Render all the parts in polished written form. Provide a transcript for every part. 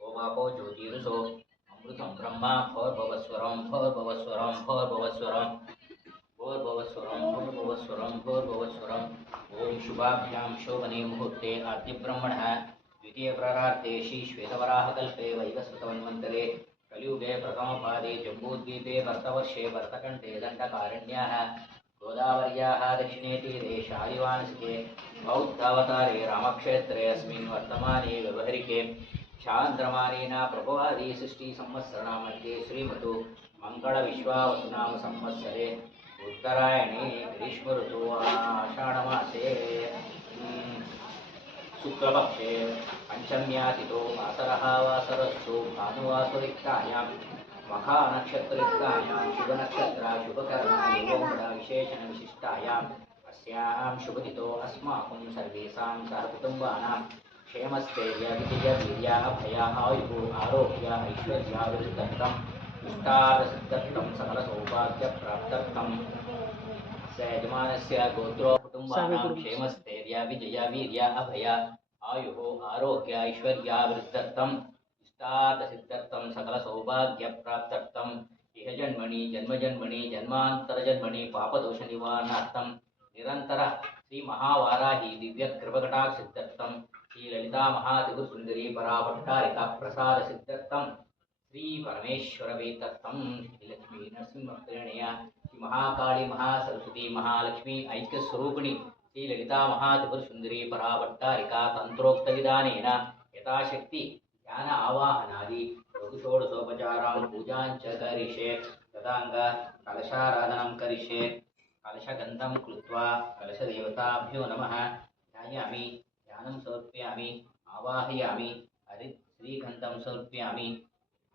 ओमापो ज्योतिरुसो अमृतं ब्रह्मा भवस्वरं ओम शुभाभ्यां शोभने मुहूर्ते आद्यब्रह्मणः द्वितीय प्रारार्धे श्वेतवराहकल्पे वैवस्वतमन्वन्तरे कलियुगे प्रथमपादे जम्बूद्वीपे भरतवर्षे भरतखण्डे दण्डकारण्याः गोदावर्याः दक्षिणे तीरे शालिवानसिके बौद्धावतारे रामक्षेत्रे अस्मिन् वर्तमाने व्यवहरिके चांद्रमानेन प्रभवादि सृष्टि संवत्सरणामध्ये श्रीमतु मंगलविश्वावसुनाम संवत्सरे उत्तरायणे ग्रीष्म ऋतु आषाढ़मासे शुक्लपक्षे पंचम्यातिथो वासरः वासरस्तु भानुवासुरिक्तायां मखानक्षत्रयुक्तायां शुभनक्षत्र शुभकर्म योगोमुड विशेषण विशिष्टायाम् अस्यां शुभतिथौ अस्माकं सर्वेषां सहकुटुम्बानां क्षेमस्थैर्य विजय वीर्य अभय आयु आरोग्य ऐश्वर्याभिवृद्धर्थम् इष्टार्थसिद्धर्थं सकल सौभाग्य प्राप्त्यर्थं स यजमानस्य गोत्रो कुटुम्बानां क्षेमस्थैर्य विजय वीर्य अभय आयु आरोग्य ऐश्वर्याभिवृद्धर्थम् इष्टार्थसिद्धर्थं सकल सौभाग्य प्राप्त्यर्थम् इह जन्मनि जन्मजन्मनि जन्मान्तरजन्मनि पापदोष निवारणार्थं निरंतर श्री महावाराही दिव्य कृपकटाक्ष सिद्धर्थम श्री ललिता महात्रिपुर सुंदरी पराभट्टारिका प्रसाद सिद्धर्थम श्री परमेश्वर वेतर्थम श्री लक्ष्मी नरसिंह प्रणय श्री महाकाली महासरस्वती महालक्ष्मी ऐक्य स्वरूपिणी श्री ललिता महात्रिपुर सुंदरी पराभट्टारिका तंत्रोक्त विधानेन यथाशक्ति ध्यान आवाहनादि षोडशोपचारां पूजां च करिष्ये तदांग कलशाराधनं करिष्ये कलशगंधं कृत्वा कलशदेवताभ्यो नमः ध्यायामि ध्यानं समर्पयामि आवाहयामि श्रीगंधं समर्पयामि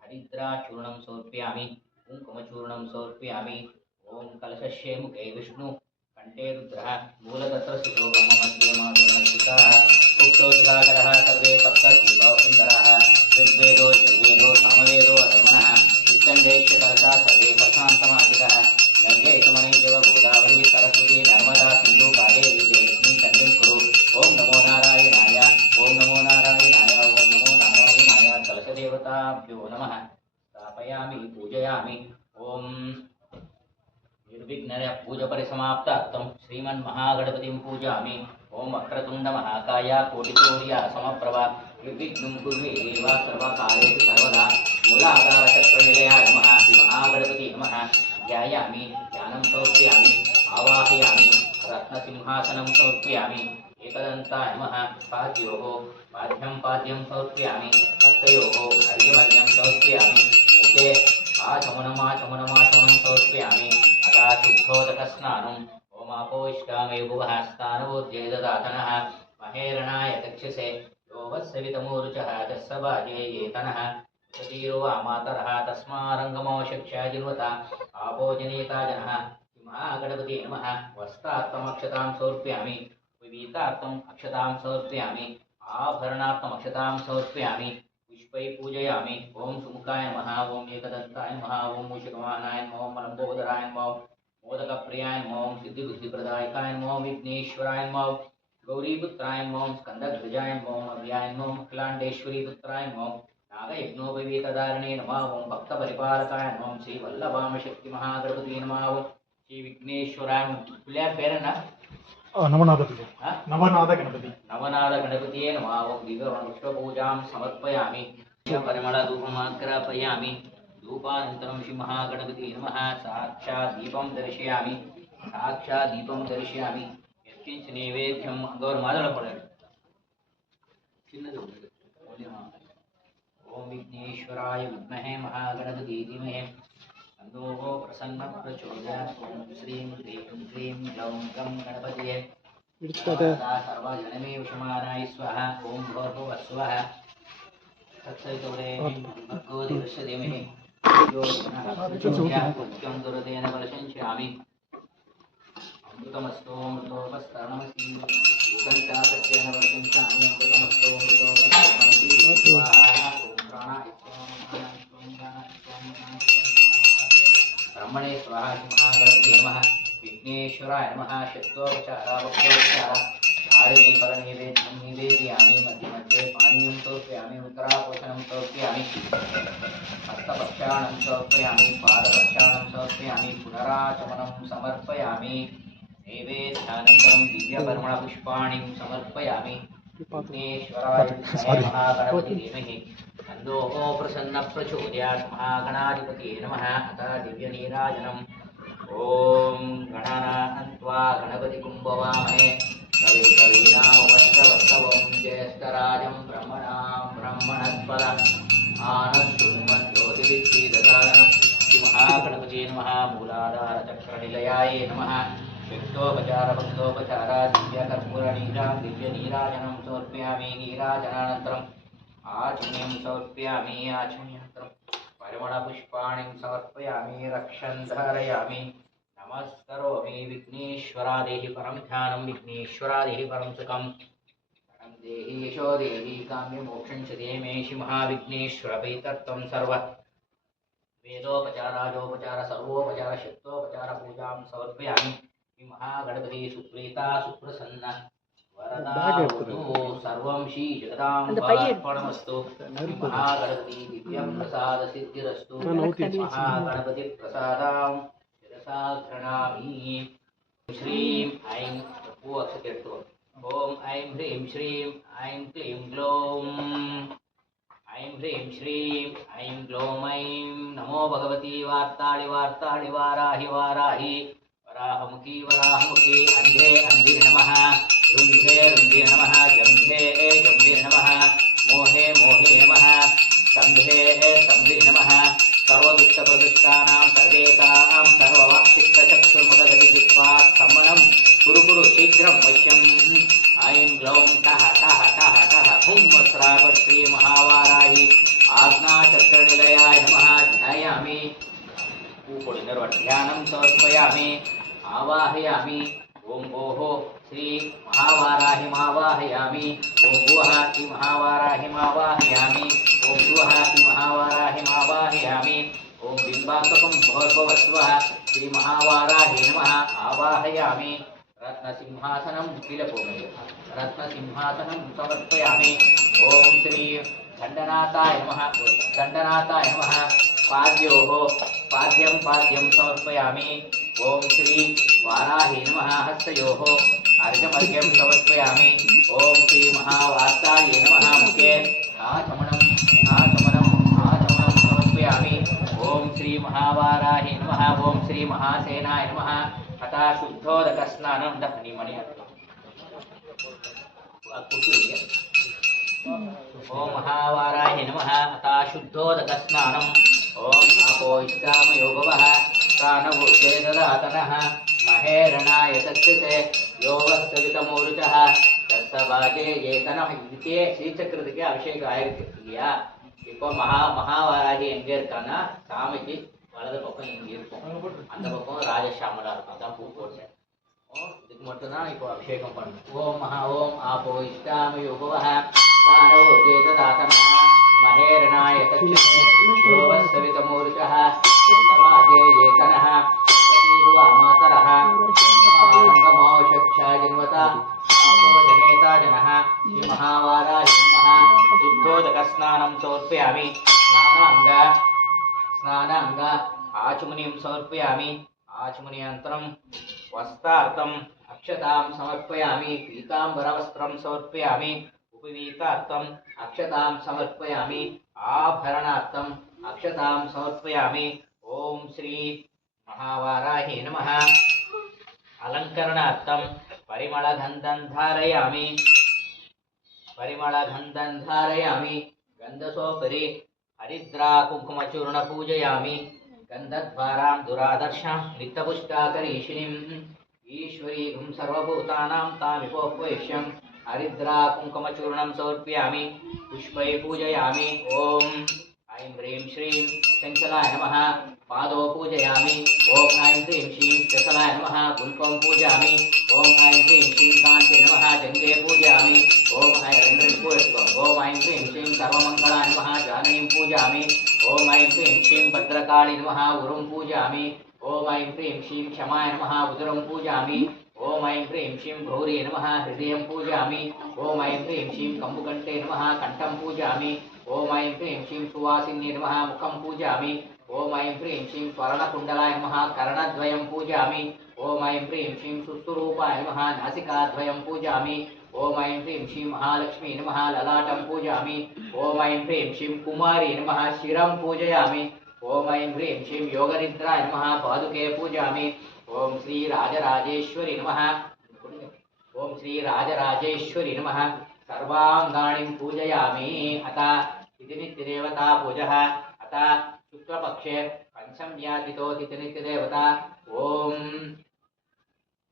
हरिद्राचूर्णं समर्पयामि कुंकुमचूर्णं समर्पयामि ओम कलशस्य मुखे विष्णु कंठे रुद्रः मूलतत्र स्थितो ब्रह्ममध्ये मातुर्नक्षितः उक्तो सुधाकरः सर्वे सप्तद्वीपौ सुन्दराः ऋग्वेदो यजुर्वेदो सामवेदो अधर्मणः वित्तण्डेश्य कलशा सर्वे कथान्तमाचितः गंगे चमनैव गोदावरी सरस्वती नर्मदा सिंधु कावेरी जलस्मिन् सन्निधिं कुरु ओम नमो नारायणाय ओम नमो नारायणाय ओम नमो नारायणाय कलशदेवताभ्यो नमः स्थापयामि पूजयामि ओम निर्विघ्न पूजा परिसमाप्तार्थं श्रीमन्महागणपतिं पूजयामि ओम वक्रतुंड महाकाय कोटिसूर्य समप्रभा निर्विघ्नं कुरु देवा सर्वकालेषु सर्वदा मूलाधारचक्रनिलयाय नमः श्रीमहागणपति नमः ध्यायामि ध्यानं समर्पयामि आवाहयामि रत्नसिंहासनं समर्पयामि एकदन्ताय नमः पाद्योः पाद्यं समर्पयामि हस्तयोः अर्घ्यमर्घ्यं समर्पयामि मुखे आचमनमाचमनं समर्पयामि अथा शुद्धोदकस्नानम् ओमापोष्टामयुगुवः स्थानवोद्ये ददातनः महेरणाय चक्षसे यो वत्सवितमूरुचः तस्सभाजे येतनः सतीरो मातरः तस्मारङ्गमो शिक्षाजिन्वता आपोजनीता जनः महागणपति नमः वस्त्रार्थमक्षतां समर्पयामि विवीतार्थम् अक्षतां समर्पयामि आभरणार्थम् अक्षतां समर्पयामि पुष्पै पूजयामि ओम सुमुखाय नमः ओम एकदन्ताय नमः ओम मूषकवाहनाय नमः ओम लंबोदराय नमः मोदकप्रियाय नमः ओम सिद्धिबुद्धिप्रदायकाय नमः विघ्नेश्वराय नमः गौरीपुत्राय नमः स्कन्दध्वजाय नमः अव्याय नमः अखिलाण्डेश्वरी पुत्राय नमः नागयज्ञोपवीतधारिणे नमः ओम भक्तपरिपालकाय नमः श्रीवल्लभामशक्ति महागणपति नमः श्री विघ्नेश्वराय पुल्या पेरन नवनाथ गणपति नमः ओम दिव्यपुष्पपूजां समर्पयामि परिमलधूपमाग्रापयामि धूपानन्तरं श्री महागणपति नमः साक्षात् दीपं दर्शयामि यत्किञ्च नैवेद्यं गौरमादळपडे ओम विघ्नेश्वराय विद्महे महागणपति धीमहि तन्नो प्रसन्न प्रचोदयात् ओम श्रीं ह्रीं क्लीं ग्लौं गं गणपतये सर्वजनमे विषमानाय स्वाहा ओम भूर्भुवः स्वः तत्सवितुर्वरेण्यं देवस्य धीमहि यो सत्यं दुरतेन वर्षञ्चामि अमृतमस्तु मृतोपस्तरणमसि युगञ्चासत्येन वर्षञ्चामि अमृतमस्तु मृतोपस्तरणमसि स्वाहा ओम प्राणाय ब्रह्मणे स्वाहा महागणपति नमः विघ्नेश्वराय नमः शक्तोपचार भक्तोपचार आरणी फलनिवेद्यं निवेदयामि मध्ये मध्ये पानीयं समर्पयामि उत्तरापोषणं समर्पयामि हस्तप्रक्षालनं समर्पयामि पादप्रक्षालनं समर्पयामि पुनराचमनं समर्पयामि नैवेद्यानन्तरं दिव्यपरिमलपुष्पाणिं समर्पयामि विघ्नेश्वराय विद्महे महागणपति धीमहि तन्नोः प्रसन्नः प्रचोदयात् महागणाधिपतये नमः अथ दिव्यनीराजनम् ॐ गणानान्त्वा गणपतिं भवामहे कविं कवीनामुपश्रवस्तवं ज्येष्ठराजं ब्रह्मणस्पद आनशृण्वन्नोतिविद्युदकारणं श्रीमहागणपतये नमः मूलाधारचक्रनिलयाय नमः व्यक्तोपचार भक्तोपचार दिव्यनीराजनं समर्पयामि नीराजनानन्तरम् आचमनीं समर्पयामि आचमनीनन्तरं परिमलपुष्पाणिं समर्पयामि रक्षं धारयामि नमस्करोमि विघ्नेश्वरादेहि परं ध्यानं विघ्नेश्वरादेहि परं सुखं परं देहि यशो देहि काम्यमोक्षं च दे मे श्री महाविघ्नेश्वर वैतत्वं सर्व वेदोपचाराजोपचार सर्वोपचार शक्तोपचार पूजां समर्पयामि श्री महागणपति सुप्रीता सुप्रसन्न वरदा सर्वं श्री जगदाम्बार्पणमस्तु महागणपति दिव्यं प्रसाद सिद्धिरस्तु महागणपति प्रसादां शिरसा गृह्णामि श्रीं ऐं अक्षतेट्टु ओम ऐं ह्रीं श्रीं ऐं क्लीं ग्लौं ऐं ह्रीं श्रीं ऐं ग्लौं ऐं नमो भगवती वार्ताळि वार्ताळि वाराहि वाराहि वराहमुखी वराहमुखी अंधे अंधे नमः रुंधे रुंधे नमः जंभे जंभे नमः मोहे मोहे नमः स्तंभे स्तंभे नमः सर्वदुष्टप्रदुष्टानां सर्वेषां सर्ववाक्शिष्टचक्षुर्मुखगतिजिह्वात् सम्मनं कुरु कुरु शीघ्रं वश्यम् ऐं ग्लौं टः टः टः टः हुं वस्त्रावत् श्री महावाराहि आज्ञाचक्रनिलयाय नमः ध्यायामि ध्यानं समर्पयामि आवाहयामि ओम ओः श्री महावाराहि मावाहयामि ओम भुवः श्री महावाराहि मावाहयामि ओम भुवः श्री महावाराहि मावाहयामि ओम बिम्बात्मकं भवस्वः श्री महावाराहि नमः आवाहयामि रत्नसिंहासनं किलकोमले रत्नसिंहासनं समर्पयामि ओम श्री दण्डनाथाय नमः दण्डनाथाय नमः पाद्योः पाद्यं पाद्यं समर्पयामि ओम श्री वाराहि नमः हस्तयोः अर्घ्यमर्घ्यं समर्पयामि ओम श्री महावार्ताये नमः मुखे आचमनं समर्पयामि ओम श्री महावाराहि नमः ओम श्री महासेनाय नमः अथा शुद्धोदकस्नानं दहनी मणि ओम महावाराहि नमः अथा शुद्धोदकस्नानं ओम आपोष्टामयोगवः प्राणवोचेददातनः महेरणाय तक्षसे योगस्तवितमूर्तः तत्सभाजे येतनः இதுக்கே ஸ்ரீசக்கரத்துக்கு அபிஷேகம் ஆயிருக்குயா இப்போ மகாவாராகி எங்க இருக்கான்னா சாமிக்கு வலது பக்கம் இங்க இருக்கும் அந்த பக்கம் ராஜசாமலா இருக்கும் அதான் பூ போட்டேன் இதுக்கு மட்டும்தான் இப்போ அபிஷேகம் பண்ணணும் ஓம் ஆபோ இஷ்டாமயோகவः प्राणवोचेददातनः महेरणाय तक्षसे योगस्तवितमूर्तः तत्सभाजे येतनः मातरः रंगमावशक्षाजिन्वता आपो जनेता जनः श्री महावाराहि नमः शुद्धोदकस्नानं समर्पयामि स्नानांग आचमनीं समर्पयामि आचमनीनन्तरं वस्त्रार्थम् अक्षतां समर्पयामि पीताम्बरवस्त्रं समर्पयामि उपवीतार्थम् अक्षतां समर्पयामि आभरणार्थम् अक्षतां समर्पयामि ओम श्री महावाराहि नमः अलंकरणार्थं परिमलगन्धं धारयामि गन्धसोपरि हरिद्रा कुङ्कुमचूर्ण पूजयामि गन्धद्वारां दुरादर्शां नित्यपुष्टाकरीशिनीम् ईश्वरीं सर्वभूतानां तामिपोपवेश्यं हरिद्रा कुङ्कुमचूर्णं समर्पयामि पुष्पै पूजयामि ओम ऐं ह्रीं श्रीं चञ्चलाय नमः पादौ पूजयामि ओम ऐं ह्रीं श्रीं चञ्चलाय नमः पुष्पं पूजयामि ओम ऐं ह्रीं श्रीं कान्ते नमः जङ्गे पूजयामि ओम ऐं ह्रीं ओम ऐं ह्रीं श्रीं सर्वमङ्गलाय नमः जाननीं पूजयामि ओम ऐं ह्रीं श्रीं भद्रकाली नमः उरुं पूजयामि ओम ऐं ह्रीं श्रीं क्षमाय नमः उदरं पूजयामि ఓం ఐం హ్రీం శ్రీం గౌరీ నమః హృదయం పూజయామి. ఓం ఐం హ్రీం శ్రీం కంబుకంఠే నమః కంఠం పూజయామి. ఓం ఐం హ్రీం శ్రీం సువాసిన్యే నమః ముఖం పూజయామి. ఓం ఐం హ్రీం శ్రీం స్వర్ణకుండలాయ నమః కర్ణద్వయం పూజయామి. ఓం ఐం హ్రీం శ్రీం సుస్వరూపాయ నమః నాసికాద్వయం పూజయామి. ఓం ఐం హ్రీం శ్రీం మహాలక్ష్మీ నమః లలాటం పూజయామి. ఓం ఐం హ్రీం శ్రీం కుమారీ నమః శిరం పూజయామి. ఓం ఐం హ్రీం శ్రీం యోగనిద్రాయ నమః పాదుకే పూజయామి. ఓం శ్రీ రాజరాజేశ్వరి నమః. ఓం శ్రీ రాజరాజేశ్వరి నమః. సర్వాంగాణి పూజయామి. అత ఇది నిత్యదేవతా పూజః. అత శుక్లపక్షే పంచమ్యాదితో తిథినిత్యదేవత. ఓం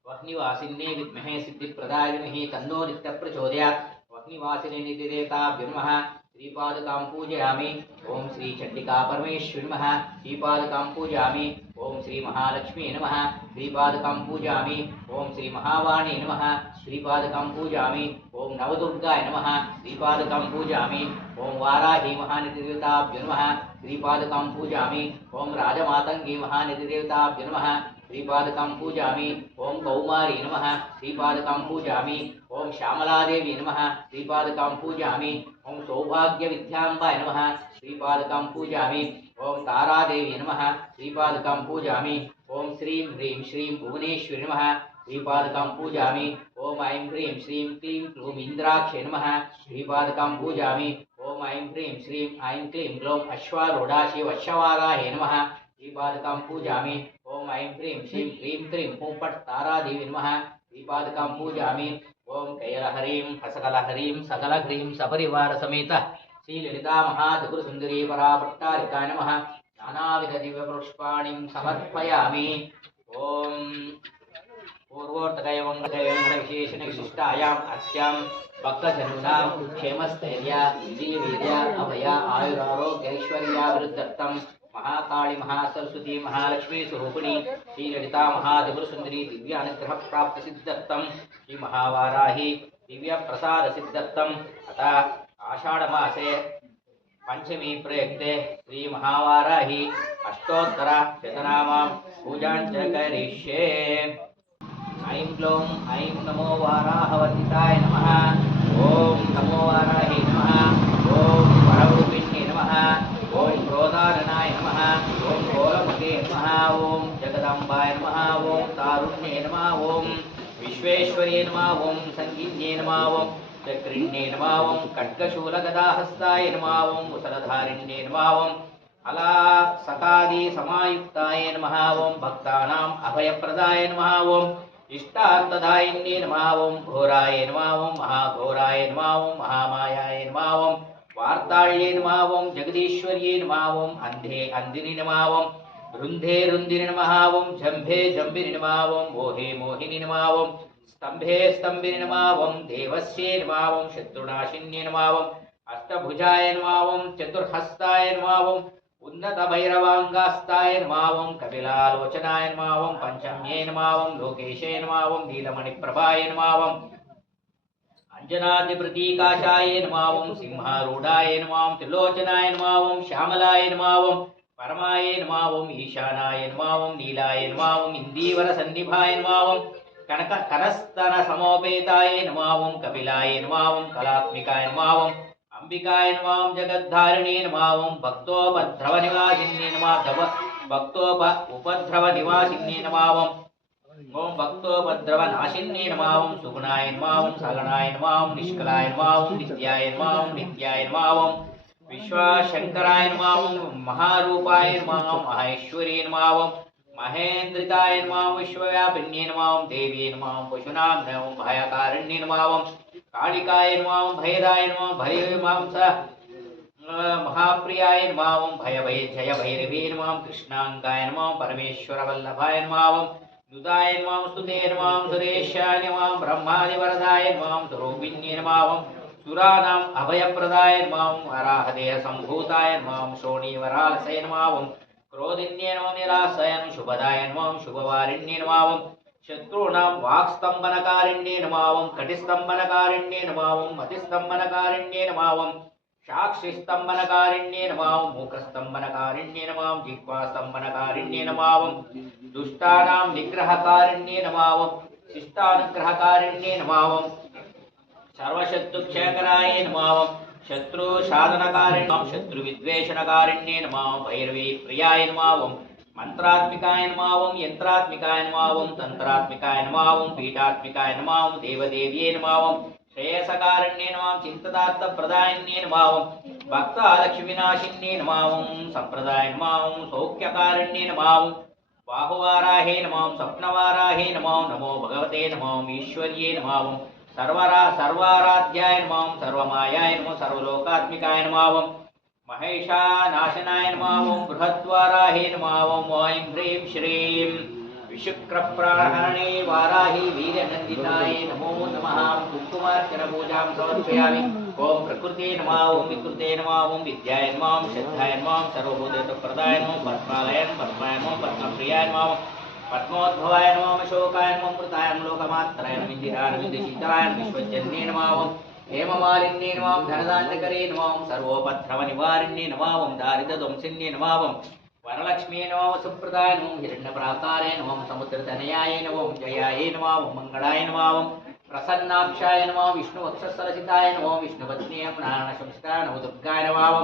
వహ్నివాసిన్యే విద్మహే సిద్ధిప్రదాయిని తన్నో నిత్యప్రచోదయాత్. వహ్నివాసిని నిత్యదేవతాభ్యో నమః. శ్రీపాదకాం పూజయామి. ఓం శ్రీ చండికా పరమేశ్వరి నమః. శ్రీపాదకాం పూజయామి. ఓం శ్రీ మహాలక్ష్మీ నమః. శ్రీపాదకాం పూజయామి. ఓం శ్రీ మహావాణి నమః. శ్రీపాదకాం పూజయామి. ఓం నవదుర్గాయ నమః. శ్రీపాదకాం పూజయామి. ఓం వారాహి మహానిధిదేవతాభ్యో నమః. శ్రీపాదకాం పూజయామి. ఓం రాజమాతంగి మహానిధిదేవతాభ్యో నమః. శ్రీపాదకాం పూజయామి. ఓం కౌమారీ నమః. శ్రీపాదకాం పూజయామి. ఓం శ్యామలాదేవి నమః. శ్రీపాదకాం పూజయామి. ఓం సౌభాగ్య విద్యాంబాయ నమః. శ్రీపాదకాం పూజయామి. ఓం తారాదేవి నమః. శ్రీపాదకాం పూజయామి. ఓం శ్రీం హ్రీం శ్రీం భువనేశ్వరి నమః. శ్రీపాదకాం పూజయామి. ఓం ఐం హ్రీం శ్రీం క్లీం క్లూం ఇంద్రాక్షే నమః. శ్రీపాదకాం పూజయామి. ఓం ఐం హ్రీం శ్రీం ఐం క్లీం గ్లౌం అశ్వారూఢాశి వశ్యవారాహే నమః. శ్రీపాదకాం పూజయామి. ఓం ఐం హ్రీం శ్రీం క్లీం క్లీం హూం పట్ తారాదేవి నమః. శ్రీపాదకాం పూజయామి. ఓం కైలహరీం హసకలహరీం సకలహ్రీం సపరివార సమేత శ్రీ లలితా మహాత్రిపుర సుందరీ పరాభట్టారికాయ నమః. నానావిధ దివ్య పుష్పాణి సమర్పయామి. ఓం పూర్వోర్తకైవం విశేషణ విశిష్టాయాం అస్యాం భక్తజనునాం క్షేమస్థైర్య శ్రీవీర్య అభయ ఆయురారోగ్యైశ్వర్యాభివృద్ధర్థం महाकाली महासरस्वती महालक्ष्मी स्वरूपिणी श्री ललिता महात्रिपुर सुंदरी दिव्य अनुग्रह प्राप्त सिद्धर्थम श्री महावाराही दिव्य प्रसाद सिद्धर्थम अतः आषाढ़ मासे पंचमी प्रयुक्ते श्री महावाराही अष्टोत्तर शतनामां पूजांच करिष्ये। ऐं ग्लौं ऐं नमो वाराहवन्दिताय नमः। ओम नमो वाराही नमः। ओम वररूपिण्ये नमः। ओम क्रोधाननाय नमः। ओम घोरमुखे नमः। ओम जगदम्बाय नमः। ओम तारुण्ये नमः। ओम विश्वेश्वर्ये नमः। ओम संगीन्ये नमः। ओम चक्रिण्ये नमः। ओम खड्गशूलगदाहस्ताय नमः। ओम मुसलधारिण्ये नमः। ओम अला सकादि समायुक्ताय नमः। ओम भक्तानां अभयप्रदाय नमः। ओम इष्टार्थदायिन्ये नमः। ओम घोराय नमः। ओम महाघोराय नमः। ओम महामायाय नमः। ओम वार्ताళ్ये नमः। ओम जगदीश्वर्ये नमः। ओम अंधे अंधिनि नमः। ओम रुन्धे रुन्धिनि नमः। ओम जम्भे जम्बिनि नमः। ओम मोहे मोहिनि नमः। ओम स्तंभे स्तंभिनि नमः। ओम देवस्ये नमः। ओम शत्रुनाशिन्ये नमः। ओम अष्टभुजाय नमः। ओम चतुर्हस्ताय नमः। ओम उन्नत भैरवांगास्ताय नमः। ओम कपिलालोचनाय नमः। ओम पंचम्ये नमः। ओम लोकेशे नमः। ओम नीलमणिप्रभाय नमः। ओम अंजनादिप्रतीकाशाय नमः। ओम सिंहारूढ़ाय नमः। ओम त्रिलोचनाय नमः। ओम श्यामलाय नमः। ओम परमाय नमः। ओम ईशानाय नमः। ओम नीलाय नमः। ओम इंदीवरसन्निभाय नमः। ओम कनक करस्तन समोपेताय नमः। ओम कपिलाय नमः। ओम कलात्मिकाय नमः। ओम अंबिकाय नमः। ओम जगद्धारिणे नमः। ओम भक्तोपद्रवनिवासिन्ये नमः। उपद्रवनिवासिन्ये नमः। ओम भक्तोपद्रवनाशिन्ये नमः। ओम सुगुणाय नमः। ओम सगुणाय नमः। ओम निष्कलाय नमः। ओम नित्याय नमः। ओम नित्याय नमः। ओम विश्वशंकराय नमः। ओम महारूपाय नमः। ओम महेश्वरी नमः। ओम महेन्द्रिताय नमः। ओम विश्वव्यापिन्ये नमः। ओम देवी नमः। ओम पशूनां नमः। ओम भयकारिण्ये नमः। ओम कालिकाय नमः। ओम भयदाय नमः। भयमांस महाप्रियाय नमः। ओम भय जय भैरवे नमः। ओम कृष्णांगाय नमः। ओम परमेश्वर वल्लभाय नमः। ओम नुदाय नमः। स्तुते नमः। सुरेशाय नमः। ब्रह्मादिवरदाय नमः। स्वरूपिण्ये नमः। ओम सुरानां अभयप्रदाय नमः। ओम वराहदेह संभूताय नमः। ओम शोणीवरालसे नमः। ओम क्रोधिन्ये नमः। निरासय शुभदाय नमः। ओम शुभवारिण्ये नमः। ओम शत्रूणां वाक्स्तंभनकारिण्ये नमः। ओम कटिस्तंभनकारिण्ये नमः। ओम मतिस्तंभनकारिण्ये नमः। ओम साक्षिस्तंभनकारिण्ये नमः। ओम मुखस्तंभनकारिण्ये नमः। ओम जिह्वास्तंभनकारिण्ये नमः। ओम दुष्टानां निग्रहकारिण्ये नमः। ओम शिष्टानुग्रहकारिण्ये नमः सर्वशत्रुक्षयकराय नमः शत्रुशादनकारिण्ये शत्रुविद्वेषणकारिण्ये नमः भैरवी प्रियाय नमः मंत्रात्मिकाय नमः यंत्रात्मिकाय नमः तंत्रात्मिकाय नमः पीठात्मिकाय नमः देवदेव्ये नमः श्रेयसकारिण्ये नमः चिंतदार्थप्रदायिन्ये नमः भक्तालक्ष्मीनाशिन्ये नमः संप्रदाय नमः सौख्यकारिण्ये नमः बाहुवाराहे नमः स्वप्नवाराहे नमः नमो भगवते नमः ईश्वर्ये नमः सर्वाराध्याय नमः सर्वमायाय नमः सर्वलोकात्मिकाय नमः महेशानाशनाय नमः बृहद्वाराहे नमः ऐं ह्रीं श्रीं विशुक्रप्राणहरणे वाराहि वीरनन्दिताय नमो नमः कुङ्कुमार्चनपूजां समर्पयामि ओं प्रकृते नमः ओं विकृते नमः ओं विद्याय नमः श्रद्धाय नमः सर्वभूतप्रदाय नमः पद्मालय पद्माय नमः पद्मप्रियाय नमः पद्मोद्भवाय नमः शोकाय नमः मृताय नमः लोकमात्राय नमः इंदिराय नमः शीतलाय नमः विश्वजन्ये नमः हेममालिन्ये नमः धनदान्यकरे नमः सर्वोपद्रवनिवारिण्ये नमः दारिद्र्यध्वंसिन्ये नमः वरलक्ष्मी नमः सुप्रदाय नमः हिरण्यप्राकाराय नमः समुद्रतनयाय नमः जयाय नमः मंगलाय नमः प्रसन्नाक्षाय नमः विष्णुवक्षस्थलसिताय नमः विष्णुपत्न्याय प्राणशंसिताय नमः दुर्गाय नमः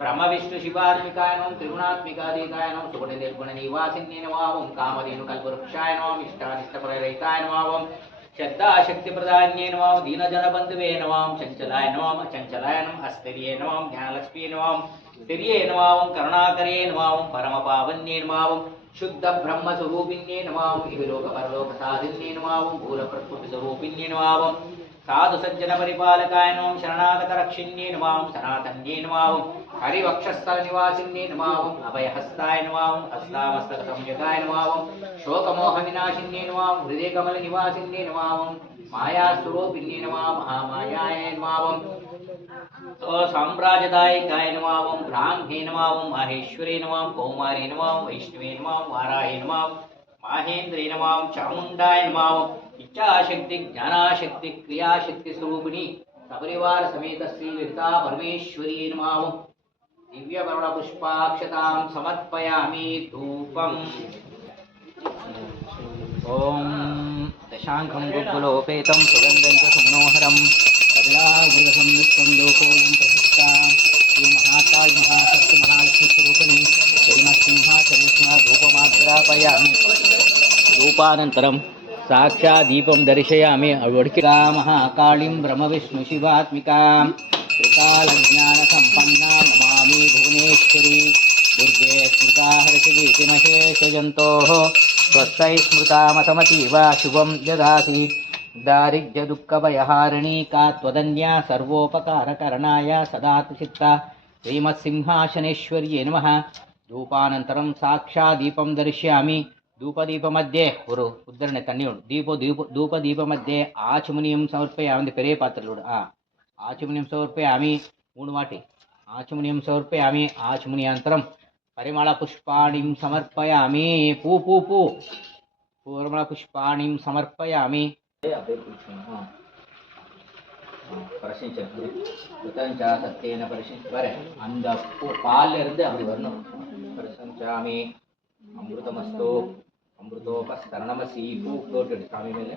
ब्रह्म विष्णु शिवात्मिकाय नमः त्रिगुणात्मिकाधिकाय नमः सुगुणनिर्गुणनिवासिन्ये नमः कामधेनुकल्पवृक्षाय नमः इष्टानिष्टप्ररहिताय नमः श्रद्धाशक्तिप्रदान्ये नमः दीनजनबन्धुवे नमः चञ्चलाय नमः अचञ्चलाय नमः अस्थिर्ये नमः ज्ञानलक्ष्मी नमः स्थिर्ये नमः करुणाकरे नमः परमपावन्ये नमः शुद्ध ब्रह्मस्वरूपिण्ये नमः इहलोकपरलोकसाधिन्ये नमः भूलप्रकृतिस्वरूपिण्ये नमः साधु सज्जन परिपालकाय नमः शरणागतरक्षिण्ये नमः सनातन्ये नमः हरिवक्षस्थलनिवासिन्ये नमः अभयहस्ताय नमः हस्तामस्तकसंयुगाय नमः शोकमोहविनाशिन्ये नमः हृदयकमलनिवासिन्ये नमः मायास्वरूपिण्ये नमः महामायाय नमः साम्राज्यदायकाय नमः ब्राह्मे नमः माहेश्वरे नमः कौमारे नमः वैष्णवे नमः वाराहे नमः माहेन्द्रे नमः चामुण्डाय नमः इच्छाशक्ति ज्ञानाशक्ति क्रियाशक्ति स्वरूपिणी सपरिवार समेत श्री विरता परमेश्वरी नमः दिव्यवर्ण पुष्पाक्षतां समर्पयामि धूपम् ओम दशांखं गुग्गुलोपेतं सुगन्धं च सुमनोहरं कपिलावृतसंयुक्तं लोकोऽयं प्रतिष्ठा श्री महाकाल महाशक्ति महालक्ष्मी स्वरूपिणी श्रीमत्सिंहासनेश्वर धूपमाग्रापयामि धूपानन्तरं साक्षात् दीपं दर्शयामि अवड्किका महाकालीं ब्रह्मविष्णुशिवात्मिकां त्रिकालज्ञानसम्पन्नां नमामि भुवनेश्वरी दुर्गे स्मृता हर्षवीति महेशजन्तोः स्वस्यै स्मृतामसमतीव शुभं ददाति दारिद्र्यदुःखभयहारिणी का त्वदन्या सर्वोपकारकरणाय सदातु चित्ता श्रीमत्सिंहासनेश्वर्ये नमः धूपानन्तरं साक्षात् दीपं दर्शयामि धूपदीपमध्ये ஒரு உத்தரணை தண்ணி धूपदीपमध्ये आचमनीयं समर्पयामि पेरे पात्रलोड आचमनीयं समर्पयामि मूणु माटी आचमनीयं समर्पयामि आचमनीयानन्तरं परिमलपुष्पाणिं समर्पयामि परिमलपुष्पाणिं समर्पयामि பிரசஞ்சா சத்தியன பரிசு வர அந்த பால்ல இருந்து அப்படி வரணும் பிரசஞ்சாமி அமிர்தமஸ்தோ அமிர்தோபஸ்தரணமசி பூ போட்டு சாமி மேல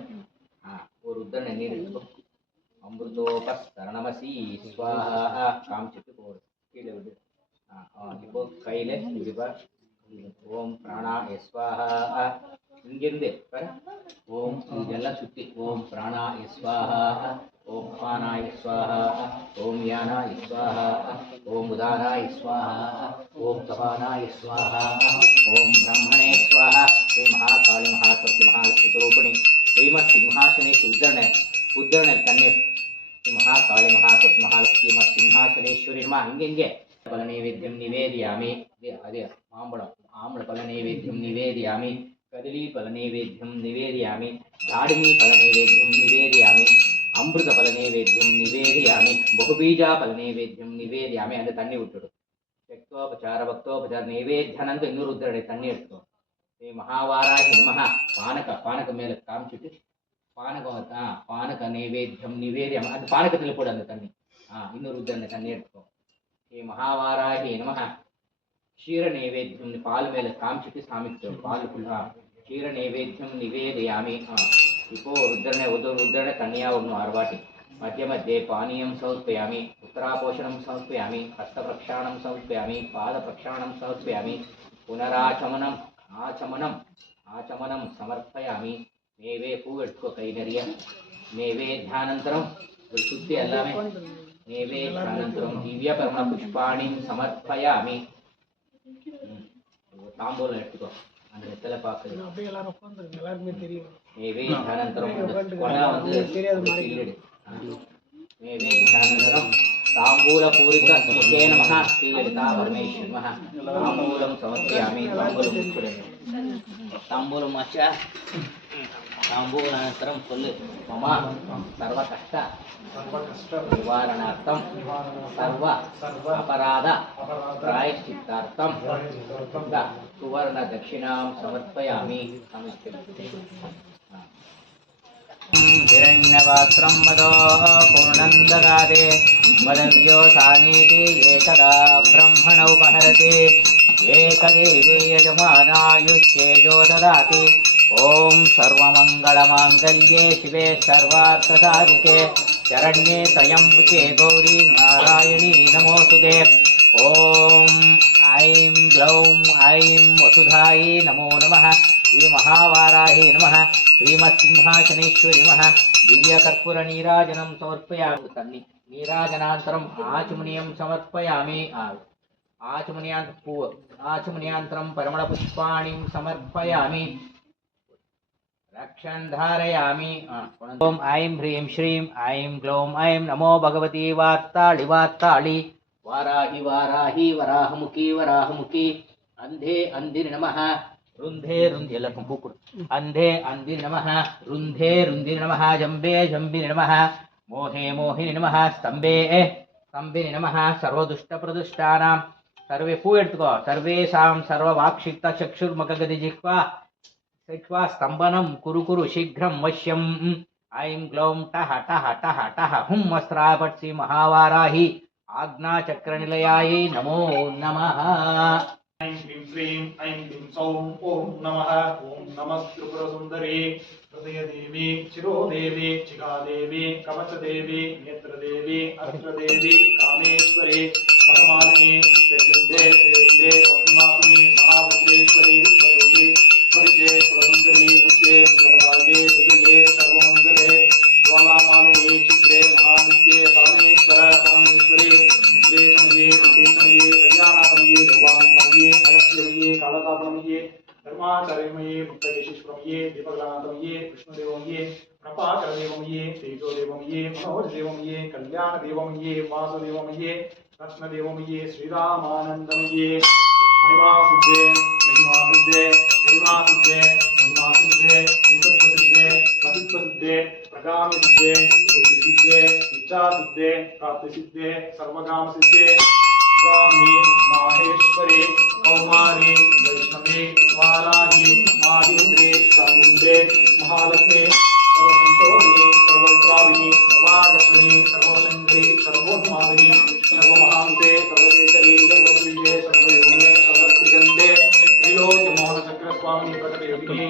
ஒரு உத்தரணை நீர் எடுத்துக்கோ அமிர்தோபஸ்தரணமசி ஸ்வாஹா காமிச்சிட்டு போடு கீழே விடு இப்போ கையில இப்படி ஓம் பிராணாய ஸ்வாஹா இங்கிருந்து ஓம் இதெல்லாம் சுத்தி ஓம் பிராணாய ஸ்வாஹா ஓம் அபானாய ஸ்வாஹா ஓம் யானாய ஸ்வாஹா ஓம் உதானாய ஸ்வாஹா ஓம் சபானாய ஸ்வாஹா ஓம் பிரம்மணே ஸ்வாஹா ஸ்ரீ மகாகாளி மகாசக்தி மகாலட்சுமி स्वरूपिणी श्रीमत् सिंहासनेश उद्धरण तन्नीर श्री महाकाली महासक्ति महालक्ष्मी मत् सिंहासनेश्वरी नमः अंगे फल नैवेद्यं निवेदयामि अदे आम्ल फल नैवेद्यं निवेदयामि कदली फल नैवेद्यं निवेदयामि दाडिमी फल नैवेद्यं निवेदयामि अमृत फल नैवेद्यं निवेदयामि बहुबीजा फल नैवेद्यं निवेदयामि अंद तन्नी विट्टुडु शक्तोपचार भक्तोपचार नैवेद्यानंतर इन्नूरु उद्धरणे तन्नी एडुको श्री महावाराय नमः पानक मेल कामिचिट्टु पानक नैवेद्यं निवेदयामि अंद पानकत्तिल पोडु अंद तन्नी इन्नूरु उद्धरणे तन्नी एडुको श्री महावाराय नमः क्षीर नैवेद्यं पाल मेल कामिचिट्टु स्वामिक्कु पाल क्षीर नैवेद्यं निवेदयामि इपो रुद्रणे रुद्रणे कन्या आर्वाटि मध्ये मध्ये पानीयं समर्पयामि उत्तरापोषणं समर्पयामि हस्तप्रक्षालनं समर्पयामि पादप्रक्षालनं समर्पयामि आचमनं समर्पयामि नेवे पूवेट्को कई नरिय नैवेद्यानन्तरं शुद्धि अल्लामे नैवेद्यानन्तरं दिव्य परम पुष्पाणि समर्पयामि तांबूलं एट्टुको அந்த வெத்தலை பாக்கு அப்படியே எல்லாரும் உட்கார்ந்துருங்க எல்லாருமே தெரியும் நைவேத்யானந்தரம் கொண்டா வந்து தெரியாத மாதிரி नैवेद्यानन्तरं ताम्बूलपूरित स्मुखे नमः श्रीललिता परमेश्वरी नमः ताम्बूलं समर्पयामि ताम्बूलं मचा ताम्बूलानन्तरं फुल् मम सर्वकष्ट निवारणार्थं सर्व अपराध प्रायश्चित्तार्थं सुवर्णदक्षिणां समर्पयामि हिरण्यपात्रं मदो पूर्णं ददाते मदव्योसानेति एकदा ब्रह्मणोपहरति एकदेवी यजमानायुष्येजो ददाति ॐ सर्वमङ्गलमाङ्गल्ये शिवे सर्वार्थसाधिके शरण्ये त्र्यम्बके गौरी नारायणी नमोऽस्तुते ॐ ऐं ग्लौं ऐं वसुधायै नमो नमः श्रीमहावाराहे नमः श्रीमत्सिंहासनेश्वरी नमः दिव्यकर्पूरनीराजनं समर्पयामि तन्नि नीराजनान्तरम् आचमनीयं समर्पयामि आचमनीयान्तरं परिमलपुष्पाणि समर्पयामि रक्षन् धारयामि ॐ ऐं ह्रीं श्रीं ऐं ग्लौं ऐं नमो भगवती वार्ताळि वार्ताळि वाराहि वाराहि वराहमुखी अन्धे अन्धिरि नमः रुन्धे रुन्धे अन्धे अन्धिरि नमः रुन्धे रुन्धिरि नमः जम्बे जम्बिरि नमः मोहे मोहिनि नमः स्तम्भे स्तम्भिनि नमः सर्वदुष्टप्रदुष्टानां सर्वे पूयेट्को सर्वेषां सर्ववाक्शिक्तचक्षुर्मुखगदिजिह्वा स्तम्भनं कुरु कुरु शीघ्रं वश्यम् ऐं ग्लौं टः टः टः टः हुं वस्त्रापट्सि महावाराहि आज्ञाचक्रनिलयायै नमो नमः ऐं ह्रीं श्रीं ऐं ह्रीं सौं ॐ नमः ॐ नमः त्रिपुरसुन्दरी हृदयदेवी शिरोदेवी चिकादेवी कवचदेवी नेत्रदेवी अस्त्रदेवी कामेश्वरी परमालिनी नित्यकृन्दे श्रीरुन्दे पद्मासनी महाभद्रेश्वरी शिवदुर्गे परिचे कुलसुन्दरी नित्ये नीलपतागे विजये सर्वमङ्गले ज्वालामालिनी चित्रे महानित्ये परमेश्वर परमेश्वरी नित्रेशमये नितेशमये कल्याणमये लोभामये अगस्त्यमये कालतापमये धर्माचार्यमये मुक्तकेशीश्वरमये दीपकलानाथमये विष्णुदेवमये प्रपाकरदेवमये तेजोदेवमये मनोजदेवमये कल्याणदेवमये वासुदेवमये रत्नदेवमये श्रीरामानन्दमये मणिमासिद्धे महिमासिद्धे गरिमासिद्धे महिमासिद्धे निसत्वसिद्धे प्रसिद्धसिद्धे प्रगामिसिद्धे बुद्धिसिद्धे इच्छासिद्धे प्राप्तिसिद्धे सर्वकामसिद्धे ब्राह्मी माहेश्वरी कौमारी वैष्णवी वाराही माहेन्द्री चामुण्डे महालक्ष्मी सर्वसंशोभिनी सर्वविद्राविनी सर्वागस्वनी सर्वशङ्करी सर्वोन्मादिनी सर्वमहान्ते सर्वकेसरी सर्वप्रिये सर्वयोने सर्वत्रिगन्धे त्रैलोक्यमोहनचक्रस्वामिनी प्रकटयोगिनी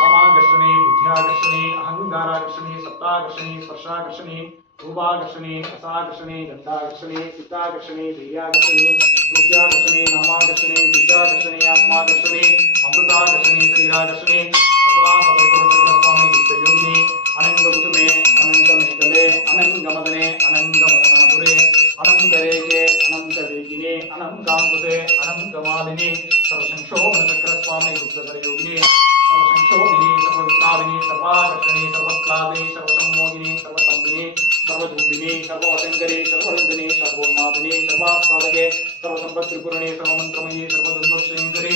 कामाकर्षणी बुद्ध्याकर्षणी अहङ्काराकर्षणी सत्ताकर्षणी स्पर्शाकर्षणी रूपाकर्षणी रसाकर्षणी गन्धाकर्षणी चित्ताकर्षणी वीर्याकर्षणी बुद्ध्याकर्षणी नामाकर्षणी बीजाकर्षणी आत्माकर्षणी अमृताकर्षणी शरीराकर्षणी सर्वासपरिपूर्णचक्रस्वामी युक्तयोगिनी अनन्तकुसुमे अनन्तमेकले अनङ्गमदने अनङ्गमदनाधुरे अनन्तरेखे अनन्तवेगिने अनङ्गाङ्कुशे अनङ्गमालिनी सर्वसंशोभनचक्रस्वामी गुप्तधरयोगिनी सर्वसंशोधिनी सर्ववित्राविनी सर्वाकर्षणी सर्वप्लाविनी सर्वसंमोहिनी सर्वसंविनी सर्वधूम्बिनी सर्ववशङ्करी सर्वरञ्जनी सर्वोन्मादिनी सर्वास्वादके सर्वसम्पत्त्रिपुरणे सर्वमन्त्रमयी सर्वद्वन्द्वश्रेङ्करी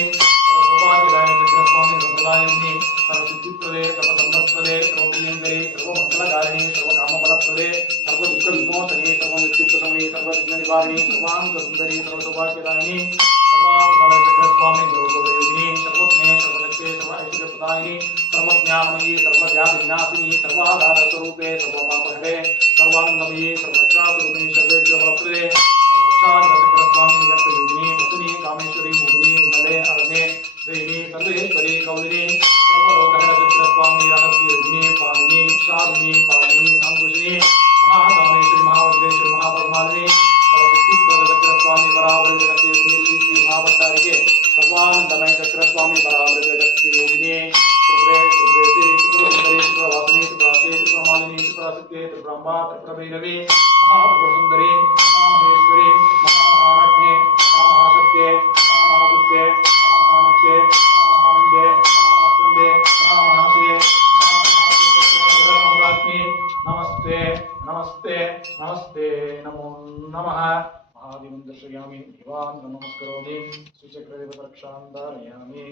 सर्वसौभाग्यदाय चक्रस्वामी सर्वदायिनी सर्वसिद्धिप्रदे सर्वसम्पत्प्रदे सर्वप्रियङ्करी सर्वमङ्गलकारिणी सर्वकामफलप्रदे सर्वदुःखविमोचने सर्वमृत्युप्रशमने सर्वविघ्ननिवारिणी सर्वाङ्गसुन्दरी सर्वसौभाग्यदायिनी सर्वार्थकालचक्रस्वामी गुरुकुलयोगिनी सर्वज्ञे सर्वशक्ते सर्वैश्वर्यप्रदायिनी सर्वज्ञानमयी सर्वव्याधिविनाशिनी सर्वाधारस्वरूपे सर्वपापहरे सर्वानन्दमयी सर्वशास्त्ररूपिणी सर्वेभ्यफलप्रदे सर्वशास्त्रचक्रस्वामी निगर्तयोगिनी वसुनी कामेश्वरी मोहिनी विमले अरण्ये श्रेणी सर्वेश्वरी कौलिनी सर्वलोकहरचक्रस्वामी रहस्ययोगिनी शिवानंदमय चक्रस्वामी परामृतगस्ति योगिने त्रिपुरे त्रिपुरेति त्रिपुरसुंदरी त्रिपुरवासिनी त्रिपुरास्ते त्रिपुरमालिनी त्रिपुरासत्ये त्रिपुराम्बा त्रिपुरभैरवी महात्रिपुरसुंदरी महामहेश्वरी महामहारत्ने महामहाशक्ते महामहागुप्ते महामहानक्ते महामहानन्दे महामहास्कन्दे महामहाशे महामहासम्राज्ञी नमस्ते नमस्ते नमस्ते नमो नमः महादेवं दर्शयामि दिवान् नमस्करोमि श्रीचक्रदेवरक्षां धारयामि